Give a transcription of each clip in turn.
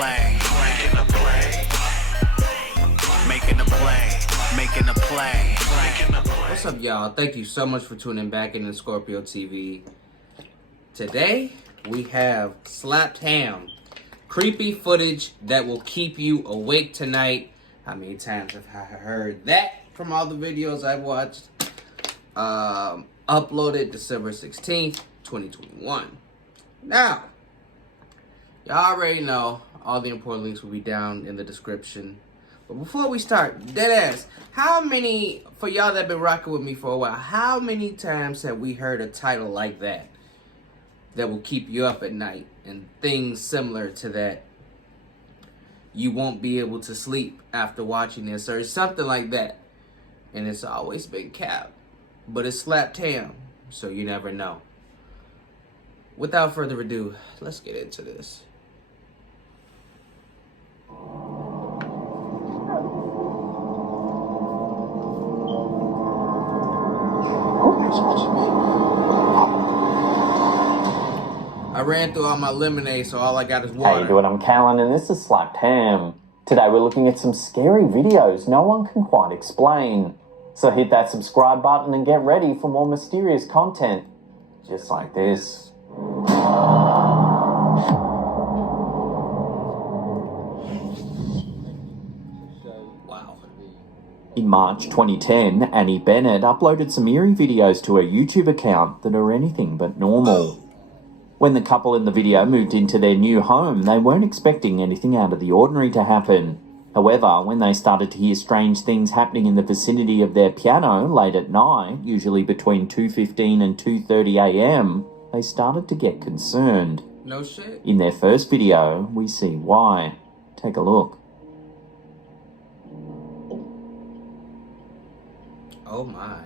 play. Making a play. Making a play. Making a play. What's up, y'all? Thank you so much for tuning back into Scorpio TV. Today, we have Slapped Ham. Creepy footage that will keep you awake tonight. How many times have I heard that from all the videos I watched? Uploaded December 16th, 2021. Now, y'all already know all the important links will be down in the description. But before we start, deadass, how many, for y'all that been rocking with me for a while, how many times have we heard a title like that will keep you up at night, and things similar to that? You won't be able to sleep after watching this, or something like that. And it's always been capped, but it's Slapped Ham, so you never know. Without further ado, let's get into this. I ran through all my lemonade, so all I got is water. How you doing? I'm Callan, and this is Slapped Ham. Today we're looking at some scary videos no one can quite explain. So hit that subscribe button and get ready for more mysterious content, just like this. Wow. In March 2010, Annie Bennett uploaded some eerie videos to her YouTube account that are anything but normal. When the couple in the video moved into their new home, they weren't expecting anything out of the ordinary to happen. However, when they started to hear strange things happening in the vicinity of their piano late at night, usually between 2:15 and 2:30 a.m., they started to get concerned. No shit. In their first video, we see why. Take a look. Oh my.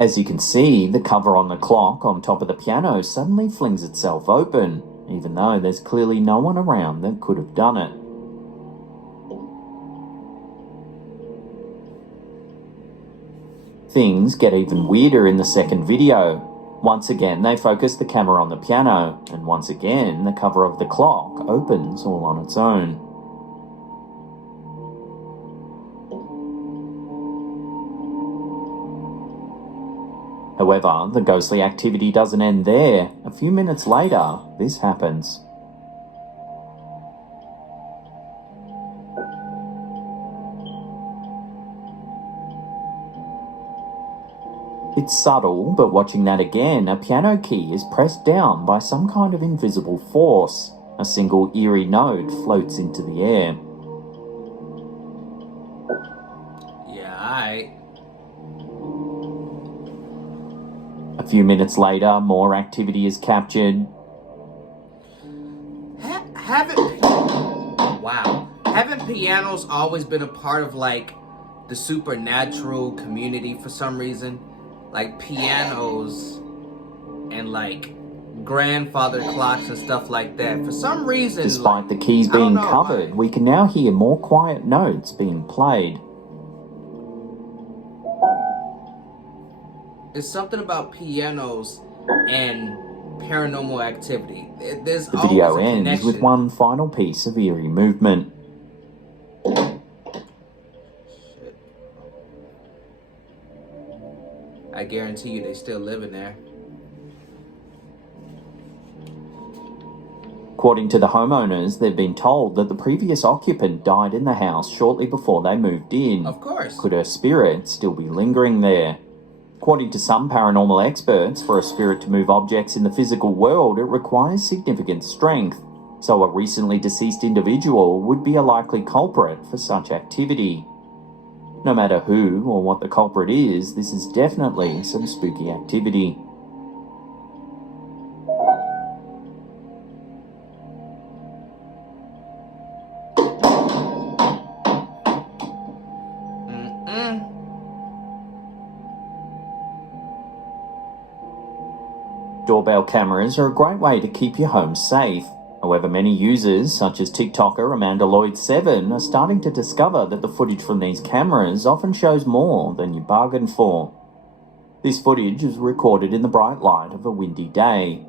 As you can see, the cover on the clock on top of the piano suddenly flings itself open, even though there's clearly no one around that could have done it. Things get even weirder in the second video. Once again, they focus the camera on the piano, and once again, the cover of the clock opens all on its own. However, the ghostly activity doesn't end there. A few minutes later, this happens. It's subtle, but watching that again, a piano key is pressed down by some kind of invisible force. A single eerie note floats into the air. Yeah, alright. A few minutes later, more activity is captured. Haven't pianos always been a part of, like, the supernatural community for some reason? Like, pianos and, like, grandfather clocks and stuff like that. For some reason, Despite the keys being covered, we can now hear more quiet notes being played. There's something about pianos and paranormal activity. There's The video always a ends connection. with one final piece of eerie movement. Shit. I guarantee you they still live in there. According to the homeowners, they've been told that the previous occupant died in the house shortly before they moved in. Of course. Could her spirit still be lingering there? According to some paranormal experts, for a spirit to move objects in the physical world, it requires significant strength, so a recently deceased individual would be a likely culprit for such activity. No matter who or what the culprit is, this is definitely some spooky activity. Doorbell cameras are a great way to keep your home safe. However, many users, such as TikToker Amanda Lloyd7, are starting to discover that the footage from these cameras often shows more than you bargained for. This footage was recorded in the bright light of a windy day.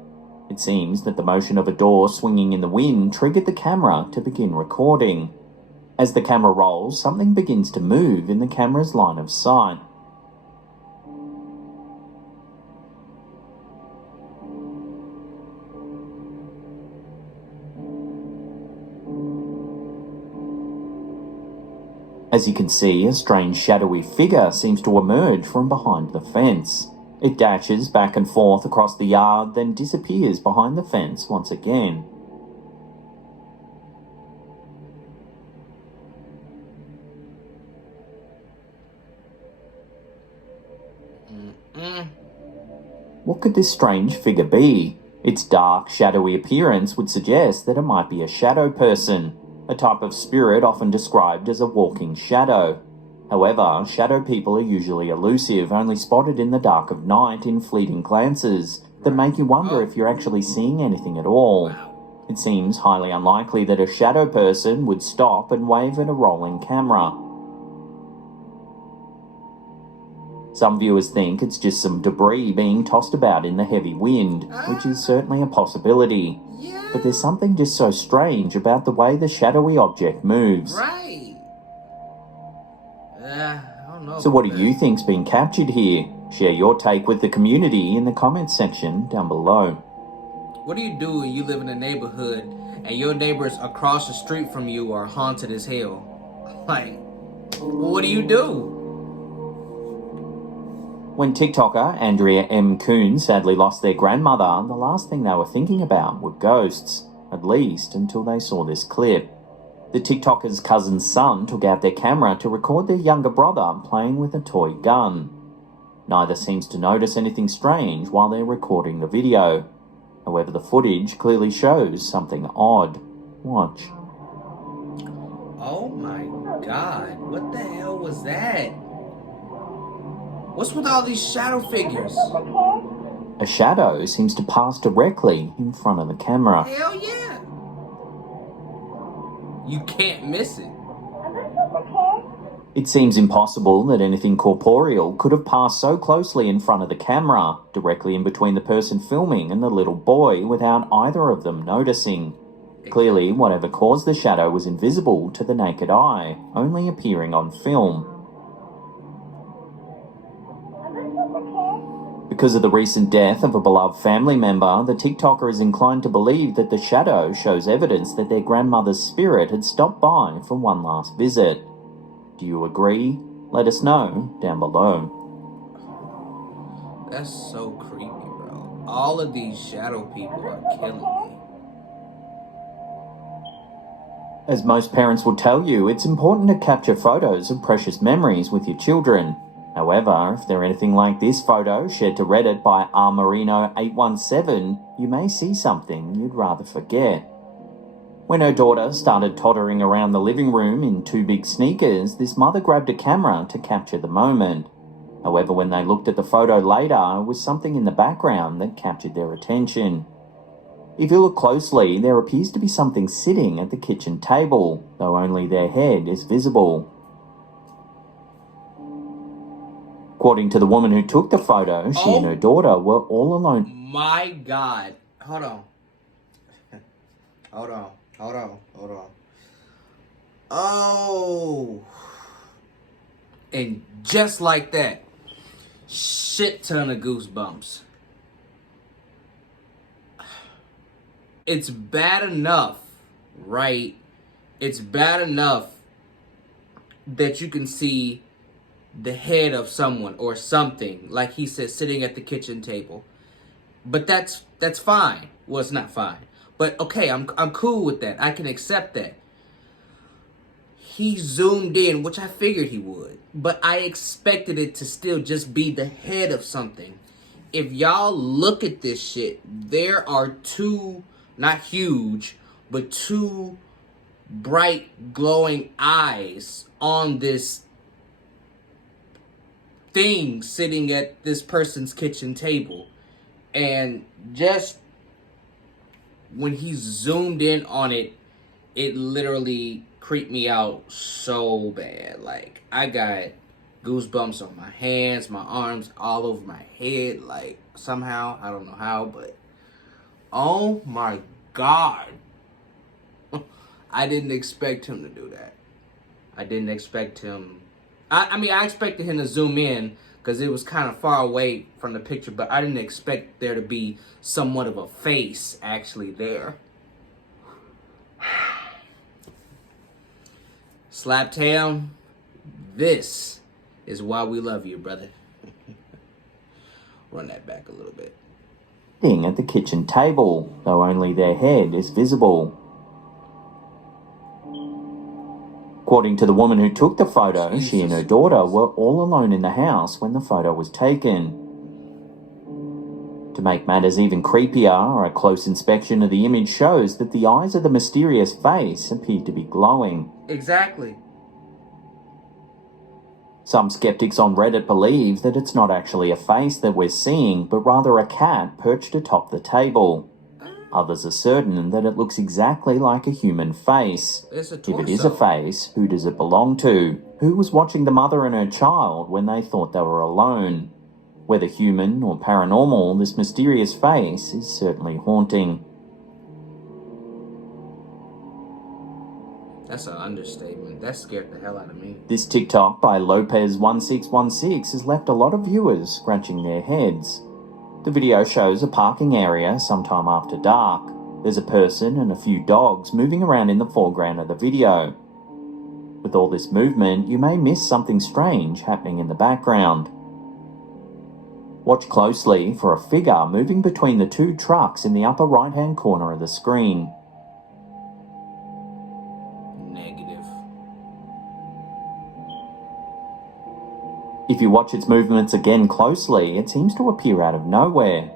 It seems that the motion of a door swinging in the wind triggered the camera to begin recording. As the camera rolls, something begins to move in the camera's line of sight. As you can see, a strange shadowy figure seems to emerge from behind the fence. It dashes back and forth across the yard, then disappears behind the fence once again. What could this strange figure be? Its dark, shadowy appearance would suggest that it might be a shadow person, a type of spirit often described as a walking shadow. However, shadow people are usually elusive, only spotted in the dark of night in fleeting glances that make you wonder if you're actually seeing anything at all. It seems highly unlikely that a shadow person would stop and wave at a rolling camera. Some viewers think it's just some debris being tossed about in the heavy wind, which is certainly a possibility. But there's something just so strange about the way the shadowy object moves. Right. I don't know. So what do you think's been captured here? Share your take with the community in the comments section down below. What do you do when you live in a neighborhood and your neighbors across the street from you are haunted as hell? Like, what do you do? When TikToker Andrea M. Coon sadly lost their grandmother, the last thing they were thinking about were ghosts, at least until they saw this clip. The TikToker's cousin's son took out their camera to record their younger brother playing with a toy gun. Neither seems to notice anything strange while they're recording the video. However, the footage clearly shows something odd. Watch. Oh my god, what the hell was that? What's with all these shadow figures? A shadow seems to pass directly in front of the camera. Hell yeah! You can't miss it. It seems impossible that anything corporeal could have passed so closely in front of the camera, directly in between the person filming and the little boy, without either of them noticing. Clearly, whatever caused the shadow was invisible to the naked eye, only appearing on film. Because of the recent death of a beloved family member, the TikToker is inclined to believe that the shadow shows evidence that their grandmother's spirit had stopped by for one last visit. Do you agree? Let us know down below. That's so creepy, bro. All of these shadow people are killing me. As most parents will tell you, it's important to capture photos of precious memories with your children. However, if they're anything like this photo shared to Reddit by rmarino817, you may see something you'd rather forget. When her daughter started tottering around the living room in two big sneakers, this mother grabbed a camera to capture the moment. However, when they looked at the photo later, it was something in the background that captured their attention. If you look closely, there appears to be something sitting at the kitchen table, though only their head is visible. According to the woman who took the photo, she and her daughter were all alone. My God. Hold on. Oh. And just like that, shit ton of goosebumps. It's bad enough, right? It's bad enough that you can see the head of someone or something, like he said, sitting at the kitchen table. But that's fine. Well, it's not fine. But okay, I'm cool with that. I can accept that. He zoomed in, which I figured he would, but I expected it to still just be the head of something. If y'all look at this shit, there are two, not huge, but two bright glowing eyes on this thing sitting at this person's kitchen table. And just when he zoomed in on it, it literally creeped me out so bad. Like, I got goosebumps on my hands, my arms, all over my head. Like, somehow, I don't know how, but Oh my God. I didn't expect him to do that. I didn't expect him. I mean, I expected him to zoom in because it was kind of far away from the picture, but I didn't expect there to be somewhat of a face actually there. Slaptail, this is why we love you, brother. Run that back a little bit. At the kitchen table, though only their head is visible. According to the woman who took the photo, she and her daughter were all alone in the house when the photo was taken. To make matters even creepier, a close inspection of the image shows that the eyes of the mysterious face appear to be glowing. Exactly. Some skeptics on Reddit believe that it's not actually a face that we're seeing, but rather a cat perched atop the table. Others are certain that it looks exactly like a human face. It's a torso. If it is a face, who does it belong to? Who was watching the mother and her child when they thought they were alone? Whether human or paranormal, this mysterious face is certainly haunting. That's an understatement. That scared the hell out of me. This TikTok by Lopez1616 has left a lot of viewers scratching their heads. The video shows a parking area sometime after dark. There's a person and a few dogs moving around in the foreground of the video. With all this movement, you may miss something strange happening in the background. Watch closely for a figure moving between the two trucks in the upper right-hand corner of the screen. Negative. If you watch its movements again closely, it seems to appear out of nowhere.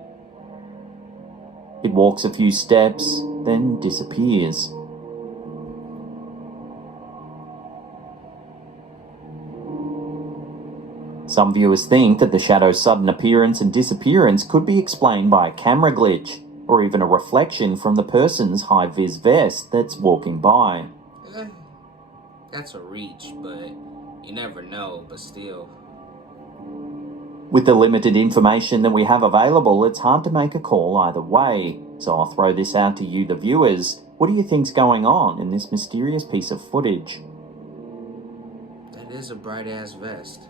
It walks a few steps, then disappears. Some viewers think that the shadow's sudden appearance and disappearance could be explained by a camera glitch, or even a reflection from the person's high-vis vest that's walking by. That's a reach, but you never know, but still. With the limited information that we have available, it's hard to make a call either way, so I'll throw this out to you, the viewers. What do you think's going on in this mysterious piece of footage? That is a bright-ass vest.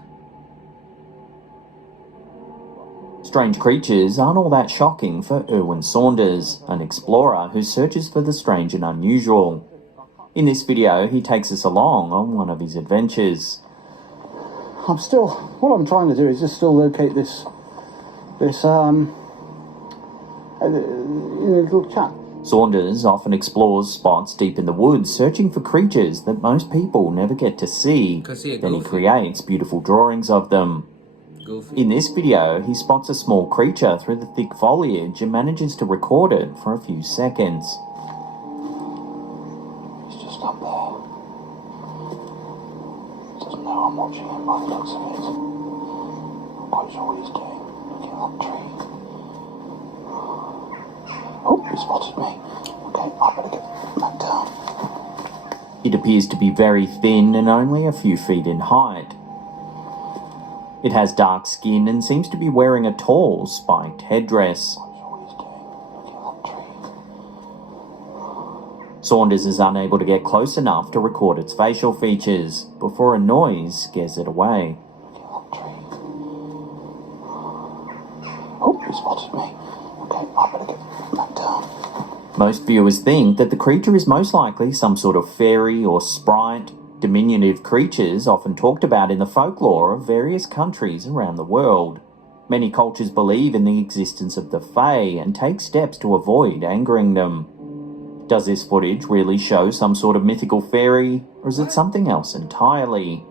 Strange creatures aren't all that shocking for Erwin Saunders, an explorer who searches for the strange and unusual. In this video, he takes us along on one of his adventures. What I'm trying to do is just still locate this little chap. Saunders often explores spots deep in the woods, searching for creatures that most people never get to see. Then he creates beautiful drawings of them. Goofy. In this video, he spots a small creature through the thick foliage and manages to record it for a few seconds. He's just up there. Doesn't know I'm watching him by the looks of it. Not quite sure what he's doing. Looking at that tree. Oh, he spotted me. Okay, I better get back down. It appears to be very thin and only a few feet in height. It has dark skin and seems to be wearing a tall, spiked headdress. Saunders is unable to get close enough to record its facial features before a noise scares it away. Oh, he spotted me. Okay, I better get back down. Most viewers think that the creature is most likely some sort of fairy or sprite, diminutive creatures often talked about in the folklore of various countries around the world. Many cultures believe in the existence of the Fae and take steps to avoid angering them. Does this footage really show some sort of mythical fairy, or is it something else entirely?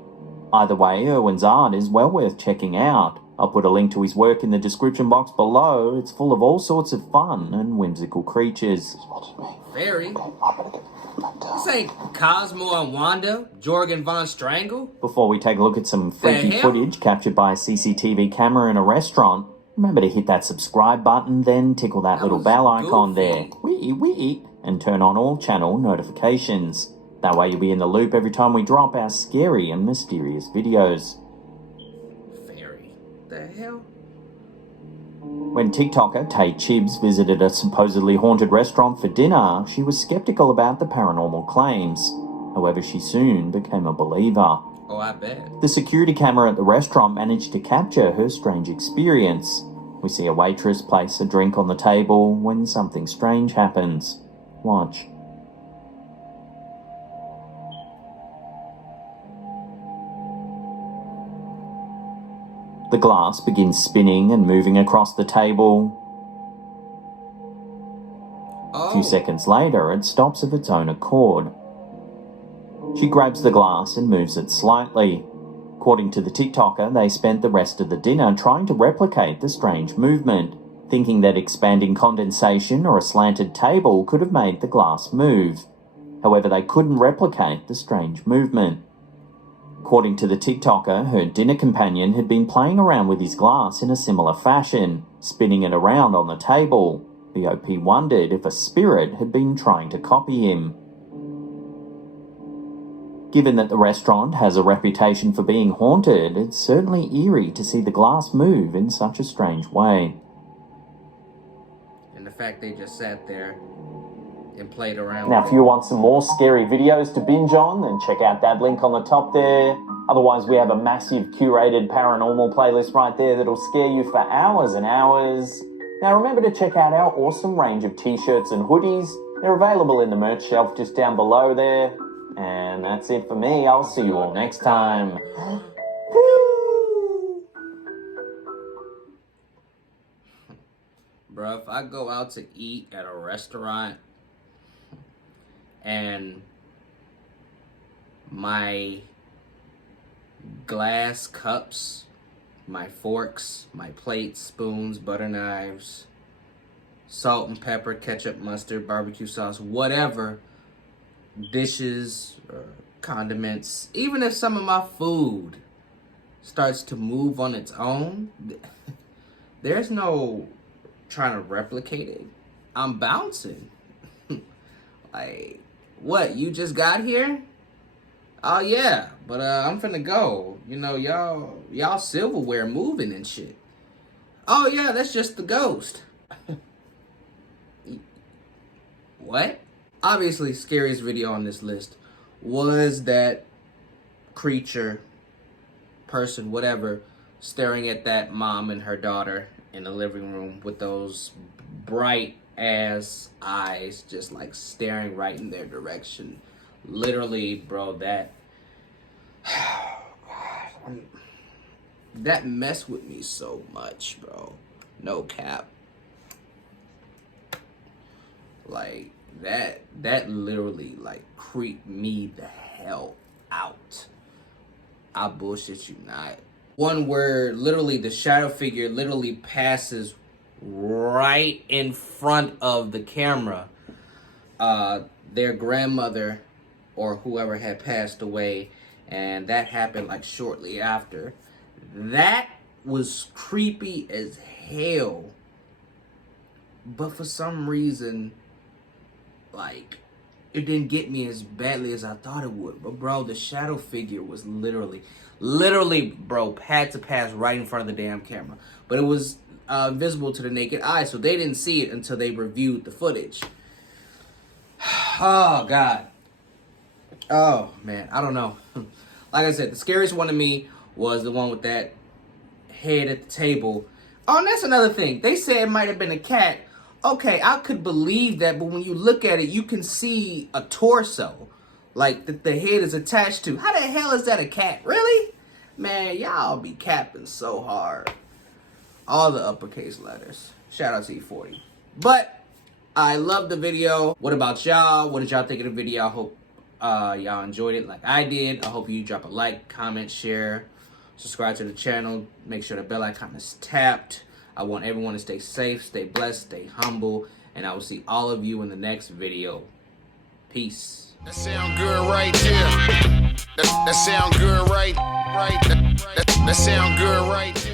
Either way, Erwin's art is well worth checking out. I'll put a link to his work in the description box below. It's full of all sorts of fun and whimsical creatures. Fairy? This ain't Cosmo and Wanda, Jorgen von Strangle? Before we take a look at some freaky footage captured by a CCTV camera in a restaurant, remember to hit that subscribe button, then tickle that little bell icon there. Wee, and turn on all channel notifications. That way you'll be in the loop every time we drop our scary and mysterious videos. Fairy? The hell? When TikToker Tay Chibs visited a supposedly haunted restaurant for dinner, she was skeptical about the paranormal claims. However, she soon became a believer. Oh, I bet. The security camera at the restaurant managed to capture her strange experience. We see a waitress place a drink on the table when something strange happens. Watch. The glass begins spinning and moving across the table. A few seconds later, it stops of its own accord. She grabs the glass and moves it slightly. According to the TikToker, they spent the rest of the dinner trying to replicate the strange movement, thinking that expanding condensation or a slanted table could have made the glass move. However, they couldn't replicate the strange movement. According to the TikToker, her dinner companion had been playing around with his glass in a similar fashion, spinning it around on the table. The OP wondered if a spirit had been trying to copy him. Given that the restaurant has a reputation for being haunted, it's certainly eerie to see the glass move in such a strange way. And the fact they just sat there and played around. Now, if you want some more scary videos to binge on, then check out that link on the top there. Otherwise, we have a massive curated paranormal playlist right there that'll scare you for hours and hours. Now, remember to check out our awesome range of t-shirts and hoodies. They're available in the merch shelf just down below there. And that's it for me. I'll see you all next time. Bruh, if I go out to eat at a restaurant and my glass cups, my forks, my plates, spoons, butter knives, salt and pepper, ketchup, mustard, barbecue sauce, whatever, dishes or condiments, even if some of my food starts to move on its own, there's no trying to replicate it. I'm bouncing. Like, what, you just got here? Oh yeah, but I'm finna go. You know, y'all silverware moving and shit. Oh yeah, that's just the ghost. What? Obviously, scariest video on this list was that creature, person, whatever, staring at that mom and her daughter in the living room with those bright ass eyes just like staring right in their direction. Literally, bro, that messed with me so much, bro. No cap. Like, that literally, like, creeped me the hell out. I bullshit you not. One where literally the shadow figure literally passes right in front of the camera. Their grandmother or whoever had passed away, and that happened like shortly after. That was creepy as hell. But for some reason, like, it didn't get me as badly as I thought it would. But bro, the shadow figure was literally, bro, had to pass right in front of the damn camera. But it was visible to the naked eye, so they didn't see it until they reviewed the footage. Oh, God. Oh, man, I don't know. Like I said, the scariest one to me was the one with that head at the table. Oh, and that's another thing. They said it might have been a cat. Okay, I could believe that, but when you look at it, you can see a torso, like that the head is attached to. How the hell is that a cat? Really? Man, y'all be capping so hard. All the uppercase letters. Shout out to E40. But I love the video. What about y'all? What did y'all think of the video? I hope y'all enjoyed it like I did. I hope you drop a like, comment, share, subscribe to the channel. Make sure the bell icon is tapped. I want everyone to stay safe, stay blessed, stay humble, and I will see all of you in the next video. Peace. That sound good right there. That sound good right. That sound good right there.